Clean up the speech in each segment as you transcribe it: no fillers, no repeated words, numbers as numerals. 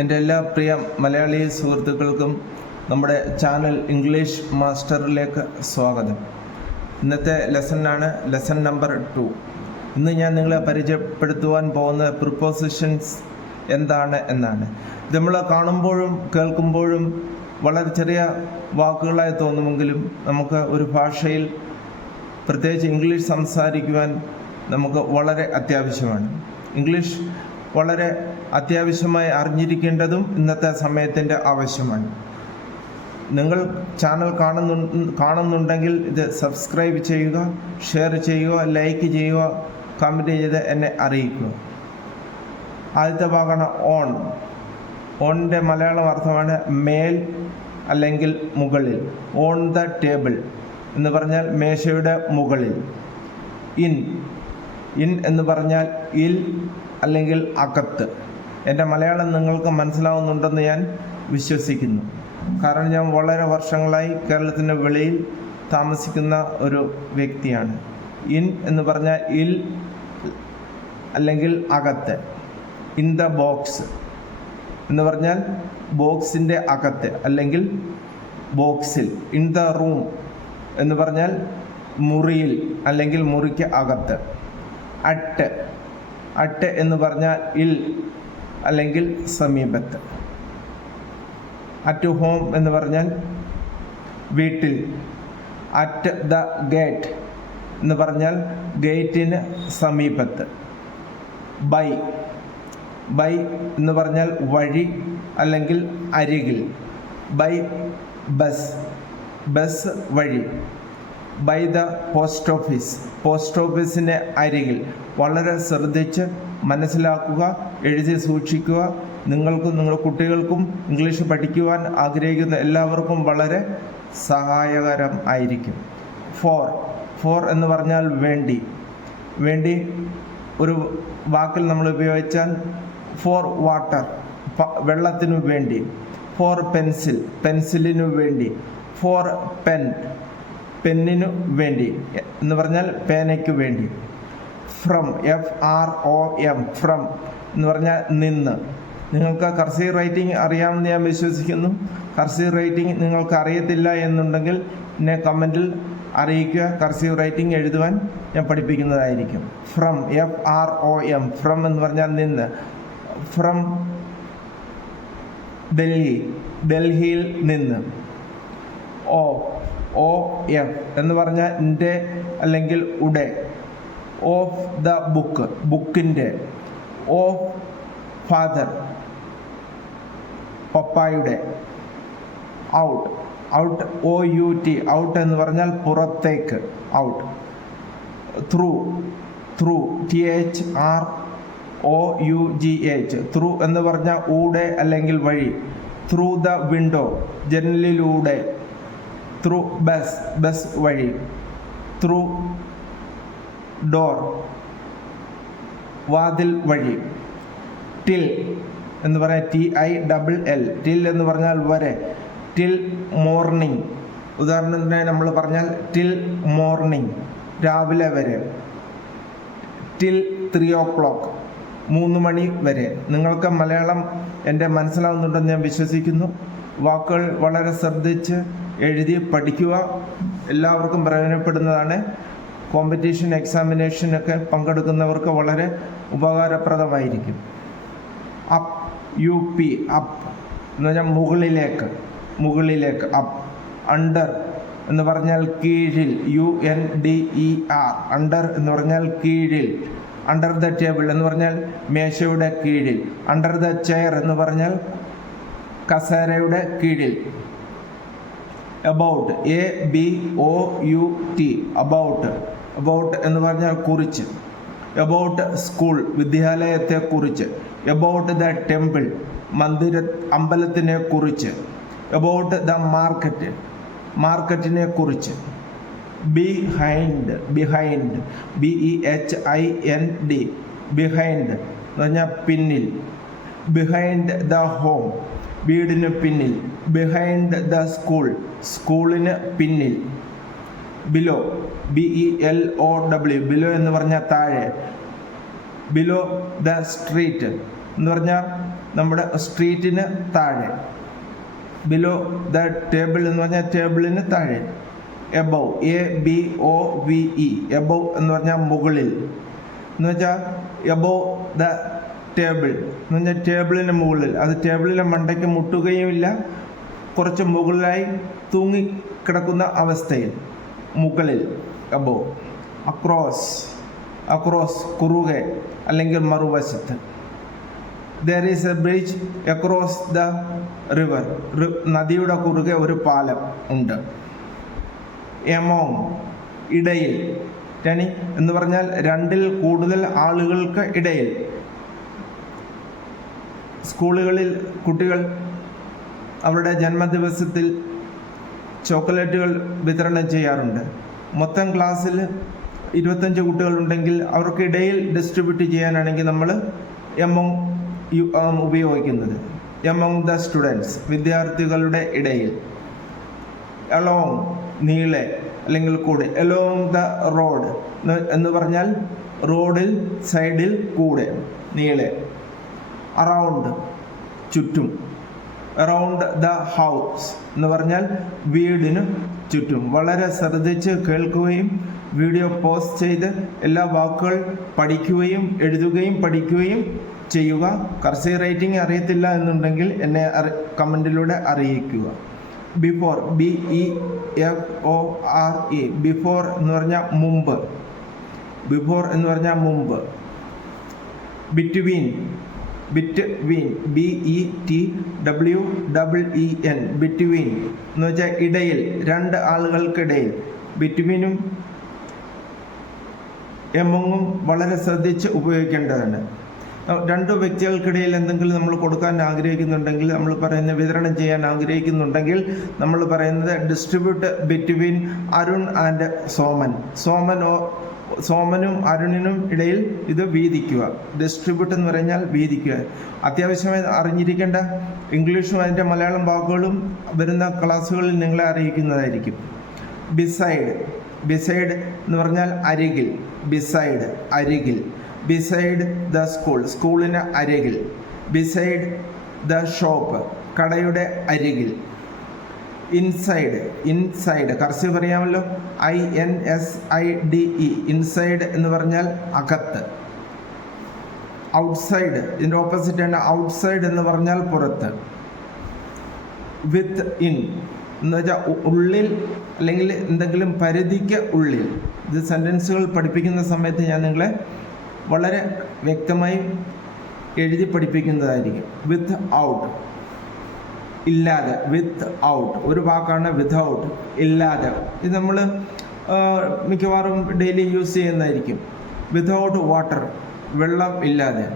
എൻ്റെ എല്ലാ പ്രിയ മലയാളി സുഹൃത്തുക്കൾക്കും നമ്മുടെ ചാനൽ ഇംഗ്ലീഷ് മാസ്റ്ററിലേക്ക് സ്വാഗതം. ഇന്നത്തെ ലെസൺ നമ്പർ 2. ഇന്ന് ഞാൻ നിങ്ങളെ പരിചയപ്പെടുത്തുവാൻ പോകുന്ന പ്രിപ്പോസിഷൻസ് എന്താണ് എന്നാണ്. ഇത് നമ്മൾ കാണുമ്പോഴും കേൾക്കുമ്പോഴും വളരെ ചെറിയ വാക്കുകളായി തോന്നുമെങ്കിലും നമുക്ക് ഒരു ഭാഷയിൽ പ്രത്യേകിച്ച് ഇംഗ്ലീഷ് സംസാരിക്കുവാൻ നമുക്ക് വളരെ അത്യാവശ്യമാണ്. ഇംഗ്ലീഷ് വളരെ അത്യാവശ്യമായി അറിഞ്ഞിരിക്കേണ്ടതും ഇന്നത്തെ സമയത്തിൻ്റെ ആവശ്യമാണ്. നിങ്ങൾ ചാനൽ കാണുന്നുണ്ടെങ്കിൽ ഇത് സബ്സ്ക്രൈബ് ചെയ്യുക, ഷെയർ ചെയ്യുക, ലൈക്ക് ചെയ്യുക, കമൻറ്റ് ചെയ്ത് എന്നെ അറിയിക്കുക. ആദ്യത്തെ ഭാഗമാണ് ഓൺ. ഓണിൻ്റെ മലയാളം അർത്ഥമാണ് മേൽ അല്ലെങ്കിൽ മുകളിൽ. ഓൺ ദ ടേബിൾ എന്ന് പറഞ്ഞാൽ മേശയുടെ മുകളിൽ. ഇൻ എന്ന് പറഞ്ഞാൽ ഇൽ അല്ലെങ്കിൽ അകത്ത്. എൻ്റെ മലയാളം നിങ്ങൾക്ക് മനസ്സിലാവുന്നുണ്ടെന്ന് ഞാൻ വിശ്വസിക്കുന്നു. കാരണം ഞാൻ വളരെ വർഷങ്ങളായി കേരളത്തിൻ്റെ വെളിയിൽ താമസിക്കുന്ന ഒരു വ്യക്തിയാണ്. ഇൻ എന്ന് പറഞ്ഞാൽ ഇൽ അല്ലെങ്കിൽ അകത്ത്. ഇൻ ദ ബോക്സ് എന്ന് പറഞ്ഞാൽ ബോക്സിൻ്റെ അകത്ത് അല്ലെങ്കിൽ ബോക്സിൽ. ഇൻ ദ റൂം എന്ന് പറഞ്ഞാൽ മുറിയിൽ അല്ലെങ്കിൽ മുറിക്ക് അകത്ത്. അട്ട് എന്ന് പറഞ്ഞാൽ ഇൽ അല്ലെങ്കിൽ സമീപത്ത്. അറ്റ് ഹോം എന്ന് പറഞ്ഞാൽ വീട്ടിൽ. അറ്റ് ദ ഗേറ്റ് എന്ന് പറഞ്ഞാൽ ഗേറ്റിന് സമീപത്ത്. ബൈ എന്ന് പറഞ്ഞാൽ വഴി അല്ലെങ്കിൽ അരികിൽ. ബൈ ബസ് വഴി. ബൈ ദ പോസ്റ്റ് ഓഫീസിന് അരികിൽ. വളരെ ശ്രദ്ധിച്ച് മനസ്സിലാക്കുക, എഴുതി സൂക്ഷിക്കുക. നിങ്ങൾക്കും നിങ്ങളുടെ കുട്ടികൾക്കും ഇംഗ്ലീഷ് പഠിക്കുവാൻ ആഗ്രഹിക്കുന്ന എല്ലാവർക്കും വളരെ സഹായകരം ആയിരിക്കും. ഫോർ എന്ന് പറഞ്ഞാൽ വേണ്ടി ഒരു വാക്കിൽ നമ്മൾ ഉപയോഗിച്ചാൽ ഫോർ വാട്ടർ വെള്ളത്തിനു വേണ്ടി. ഫോർ പെൻസിലിനു വേണ്ടി. ഫോർ പെന്നിനു വേണ്ടി എന്ന് പറഞ്ഞാൽ പേനയ്ക്ക് വേണ്ടി. ഫ്രം ഫ്രം എന്ന് പറഞ്ഞാൽ നിന്ന്. നിങ്ങൾക്ക് കർസീവ് റൈറ്റിംഗ് അറിയാമെന്ന് ഞാൻ വിശ്വസിക്കുന്നു. കർസീവ് റൈറ്റിംഗ് നിങ്ങൾക്ക് അറിയത്തില്ല എന്നുണ്ടെങ്കിൽ എന്നെ കമൻറ്റിൽ അറിയിക്കുക. കർസീവ് റൈറ്റിംഗ് എഴുതുവാൻ ഞാൻ പഠിപ്പിക്കുന്നതായിരിക്കും. ഫ്രം ഫ്രം എന്ന് പറഞ്ഞാൽ നിന്ന്. ഫ്രം ഡൽഹിയിൽ നിന്ന്. എന്ന് പറഞ്ഞാൽ എൻ്റെ അല്ലെങ്കിൽ ഉടെ. ഓഫ് ദ ബുക്കിൻ്റെ. ഓഫ് ഫാദർ പപ്പായുടെ. ഔട്ട് ഔട്ട് എന്ന് പറഞ്ഞാൽ പുറത്തേക്ക്. ഔട്ട്. ത്രൂ ത്രൂ എന്ന് പറഞ്ഞാൽ ഊടെ അല്ലെങ്കിൽ വഴി. ത്രൂ ദ വിൻഡോ ജനലിലൂടെ. ത്രൂ ബസ് വഴി. ത്രൂ ഡോർ വാതിൽ വഴി. ടിൽ എന്ന് പറയാൻ TILL. ടിൽ എന്ന് പറഞ്ഞാൽ വരെ. Till morning. ഉദാഹരണത്തിന് നമ്മൾ പറഞ്ഞാൽ ടിൽ മോർണിംഗ് രാവിലെ വരെ. ടിൽ 3 o'clock 3 മണി വരെ. നിങ്ങൾക്ക് മലയാളം എൻ്റെ മനസ്സിലാവുന്നുണ്ടെന്ന് ഞാൻ വിശ്വസിക്കുന്നു. വാക്കുകൾ വളരെ ശ്രദ്ധിച്ച് എഴുതി പഠിക്കുക. എല്ലാവർക്കും പ്രയോജനപ്പെടുന്നതാണ്. കോമ്പറ്റീഷൻ എക്സാമിനേഷനൊക്കെ പങ്കെടുക്കുന്നവർക്ക് വളരെ ഉപകാരപ്രദമായിരിക്കും. അപ്പ് അപ്പ് എന്ന് പറഞ്ഞാൽ മുകളിലേക്ക് അപ്പ്. അണ്ടർ എന്ന് പറഞ്ഞാൽ കീഴിൽ. UNDER അണ്ടർ എന്ന് പറഞ്ഞാൽ കീഴിൽ. അണ്ടർ ദ ടേബിൾ എന്ന് പറഞ്ഞാൽ മേശയുടെ കീഴിൽ. അണ്ടർ ദ ചെയർ എന്ന് പറഞ്ഞാൽ കസേരയുടെ കീഴിൽ. അബൌട്ട് അബൌട്ട് എന്ന് പറഞ്ഞാൽ കുറിച്ച്. അബൌട്ട് സ്കൂൾ വിദ്യാലയത്തെ കുറിച്ച്. അബൌട്ട് ദ ടെമ്പിൾ അമ്പലത്തിനെ കുറിച്ച്. അബൌട്ട് ദ മാർക്കറ്റിനെ കുറിച്ച്. ബിഹൈൻഡ് BEHIND ബിഹൈൻഡ് എന്ന് പറഞ്ഞാൽ പിന്നിൽ. ബിഹൈൻഡ് ദ ഹോം വീടിന് പിന്നിൽ. ബിഹൈൻഡ് ദ സ്കൂളിന് പിന്നിൽ. ബിലോ BELOW ബിലോ എന്ന് പറഞ്ഞാൽ താഴെ. ബിലോ ദ സ്ട്രീറ്റ് എന്ന് പറഞ്ഞാൽ നമ്മുടെ സ്ട്രീറ്റിന് താഴെ. ബിലോ ദ ടേബിൾ എന്ന് പറഞ്ഞാൽ ടേബിളിന് താഴെ. എബവ്, ABOVE, എബവ് എന്ന് പറഞ്ഞാൽ മുകളിൽ എന്ന് വെച്ചാൽ എബവ് ദ ടേബിൾ എന്ന് പറഞ്ഞാൽ ടേബിളിന് മുകളിൽ. അത് ടേബിളിലെ മണ്ടയ്ക്ക് മുട്ടുകയുമില്ല, കുറച്ച് മുകളിലായി തൂങ്ങിക്കിടക്കുന്ന അവസ്ഥയിൽ, മുകളിൽ എബവ്. അക്രോസ് കുറുകെ അല്ലെങ്കിൽ മറുവശത്ത്. There is a bridge across the river. നദിയുടെ കുറുകെ ഒരു പാലം ഉണ്ട്. Among, ഇടയിൽ. എന്ന് പറഞ്ഞാൽ രണ്ടിൽ കൂടുതൽ ആളുകൾക്ക് ഇടയിൽ. സ്കൂളുകളിൽ കുട്ടികൾ അവരുടെ ജന്മദിവസത്തിൽ ചോക്ലേറ്റുകൾ വിതരണം ചെയ്യാറുണ്ട്. മൊത്തം ക്ലാസ്സിൽ 25 കുട്ടികളുണ്ടെങ്കിൽ അവർക്കിടയിൽ ഡിസ്ട്രിബ്യൂട്ട് ചെയ്യാനാണെങ്കിൽ നമ്മൾ എമോങ് ഉപയോഗിക്കുന്നത്. എമോങ് ദ സ്റ്റുഡൻസ്, വിദ്യാർത്ഥികളുടെ ഇടയിൽ. അലോങ്, നീളെ അല്ലെങ്കിൽ കൂടെ. അലോങ് ദ റോഡ് എന്ന് പറഞ്ഞാൽ റോഡിൽ സൈഡിൽ കൂടെ, നീളെ. അറൗണ്ട്, ചുറ്റും. അറൗണ്ട് ദ ഹൗസ് എന്ന് പറഞ്ഞാൽ വീടിന് ചുറ്റും. വളരെ ശ്രദ്ധിച്ച് കേൾക്കുകയും വീഡിയോ പോസ്റ്റ് ചെയ്ത് എല്ലാ വാക്കുകൾ പഠിക്കുകയും എഴുതുകയും പഠിക്കുകയും ചെയ്യുക. കർസീവ് റൈറ്റിംഗ് അറിയത്തില്ല എന്നുണ്ടെങ്കിൽ എന്നെ കമൻറ്റിലൂടെ അറിയിക്കുക. ബിഫോർ, BEFORE, ബിഫോർ എന്ന് പറഞ്ഞാൽ മുമ്പ്. ബിഫോർ എന്ന് പറഞ്ഞാൽ മുമ്പ്. ബിറ്റ്വീൻ, BETWEEN, ബിറ്റ്വീൻ എന്ന് വെച്ചാൽ ഇടയിൽ, രണ്ട് ആളുകൾക്കിടയിൽ. ബിറ്റ്വീനും എമോങ്ങും വളരെ ശ്രദ്ധിച്ച് ഉപയോഗിക്കേണ്ടതാണ്. രണ്ട് വ്യക്തികൾക്കിടയിൽ എന്തെങ്കിലും നമ്മൾ കൊടുക്കാൻ ആഗ്രഹിക്കുന്നുണ്ടെങ്കിൽ, നമ്മൾ പറയുന്ന വിതരണം ചെയ്യാൻ ആഗ്രഹിക്കുന്നുണ്ടെങ്കിൽ നമ്മൾ പറയുന്നത് distribute between Arun and Soman. സോമനും അരുണിനും ഇടയിൽ ഇത് വീതിക്കുക. ഡിസ്ട്രിബ്യൂട്ട് എന്ന് പറഞ്ഞാൽ വീതിക്കുക. അത്യാവശ്യമായി അറിഞ്ഞിരിക്കേണ്ട ഇംഗ്ലീഷും അതിൻ്റെ മലയാളം വാക്കുകളും വരുന്ന ക്ലാസ്സുകളിൽ നിങ്ങളെ അറിയിക്കുന്നതായിരിക്കും. ബിസൈഡ് എന്ന് പറഞ്ഞാൽ അരികിൽ. ബിസൈഡ്, അരികിൽ. ബിസൈഡ് ദ സ്കൂൾ, സ്കൂളിന് അരികിൽ. ബിസൈഡ് ദ ഷോപ്പ്, കടയുടെ അരികിൽ. ഇൻസൈഡ്, കർസീവ് അറിയാമല്ലോ, INSIDE, ഇൻസൈഡ് എന്ന് പറഞ്ഞാൽ അകത്ത്. ഔട്ട്സൈഡ്, ഇതിൻ്റെ ഓപ്പോസിറ്റ് ആണ് ഔട്ട്സൈഡ് എന്ന് പറഞ്ഞാൽ പുറത്ത്. വിത്ത് ഇൻ എന്ന് വെച്ചാൽ ഉള്ളിൽ അല്ലെങ്കിൽ എന്തെങ്കിലും പരിധിക്ക് ഉള്ളിൽ. ഇത് സെൻറ്റൻസുകൾ പഠിപ്പിക്കുന്ന സമയത്ത് ഞാൻ നിങ്ങളെ വളരെ വ്യക്തമായി എഴുതി പഠിപ്പിക്കുന്നതായിരിക്കും. വിത്ത് ഔട്ട്, ഇല്ലാതെ. വിത്ത് ഔട്ട് ഒരു വാക്കാണ്. വിതൗട്ട്, ഇല്ലാതെ. ഇത് നമ്മൾ മിക്കവാറും ഡെയിലി യൂസ് ചെയ്യുന്നതായിരിക്കും. വിതൗട്ട് വാട്ടർ, വെള്ളം ഇല്ലാതെ.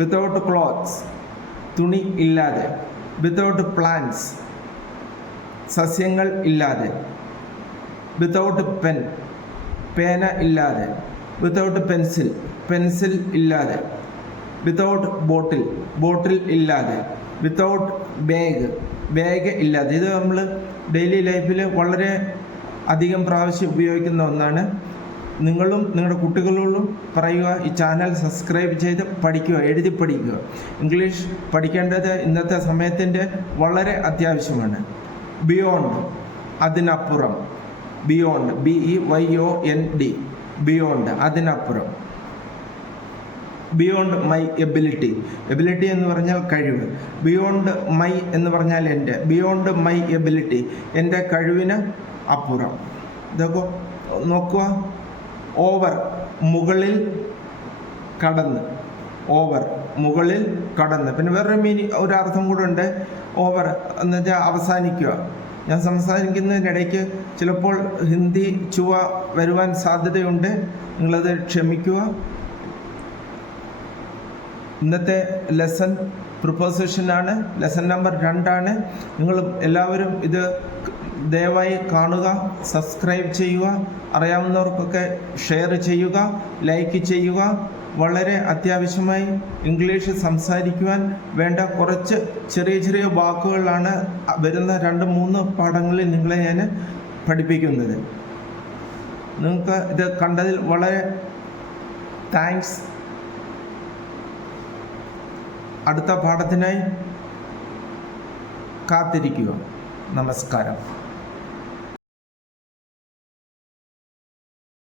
വിതൗട്ട് ക്ലോത്ത്സ്, തുണി ഇല്ലാതെ. വിതൗട്ട് പ്ലാന്റ്സ്, സസ്യങ്ങൾ ഇല്ലാതെ. വിതൗട്ട് പെൻ, പേന ഇല്ലാതെ. വിതൗട്ട് പെൻസിൽ ഇല്ലാതെ. വിതൗട്ട് ബോട്ടിൽ ഇല്ലാതെ. വിതൗട്ട് ബാഗ് ഇല്ലാതെ. ഇത് നമ്മൾ ഡെയിലി ലൈഫിൽ വളരെ അധികം പ്രാവശ്യം ഉപയോഗിക്കുന്ന ഒന്നാണ്. നിങ്ങളും നിങ്ങളുടെ കുട്ടികളോടും പറയുക, ഈ ചാനൽ സബ്സ്ക്രൈബ് ചെയ്ത് പഠിക്കുക, എഴുതി പഠിക്കുക. ഇംഗ്ലീഷ് പഠിക്കേണ്ടത് ഇന്നത്തെ സമയത്തിൻ്റെ വളരെ അത്യാവശ്യമാണ്. ബിയോണ്ട്, അതിനപ്പുറം. ബിയോണ്ട്, BEYOND, ബിയോണ്ട്, അതിനപ്പുറം. ബിയോണ്ട് മൈ എബിലിറ്റി എന്ന് പറഞ്ഞാൽ കഴിവ്. ബിയോണ്ട് മൈ എന്ന് പറഞ്ഞാൽ എൻ്റെ. ബിയോണ്ട് മൈ എബിലിറ്റി, എൻ്റെ കഴിവിന് അപ്പുറം. ഇതൊക്കെ നോക്കുക. ഓവർ, മുകളിൽ കടന്ന്. ഓവർ, മുകളിൽ കടന്ന്. പിന്നെ വേറൊരു ഒരു അർത്ഥം കൂടെ ഉണ്ട്. ഓവർ എന്ന് വെച്ചാൽ അവസാനിക്കുക. ഞാൻ സംസാരിക്കുന്നതിനിടയ്ക്ക് ചിലപ്പോൾ ഹിന്ദി ചുവ വരുവാൻ സാധ്യതയുണ്ട്, നിങ്ങളത് ക്ഷമിക്കുക. ഇന്നത്തെ ലെസൺ പ്രിപ്പോസിഷനാണ്, ലെസൺ നമ്പർ 2 നിങ്ങൾ എല്ലാവരും ഇത് ദയവായി കാണുക, സബ്സ്ക്രൈബ് ചെയ്യുക, അറിയാവുന്നവർക്കൊക്കെ ഷെയർ ചെയ്യുക, ലൈക്ക് ചെയ്യുക. വളരെ അത്യാവശ്യമായി ഇംഗ്ലീഷ് സംസാരിക്കുവാൻ വേണ്ട കുറച്ച് ചെറിയ വാക്കുകളാണ് വരുന്ന 2-3 പാഠങ്ങളിൽ നിങ്ങളെ ഞാൻ പഠിപ്പിക്കുന്നത്. നിങ്ങൾക്ക് ഇത് കണ്ടതിൽ വളരെ താങ്ക്സ്. അടുത്ത പാഠത്തിനായി കാത്തിരിക്കുക. നമസ്കാരം.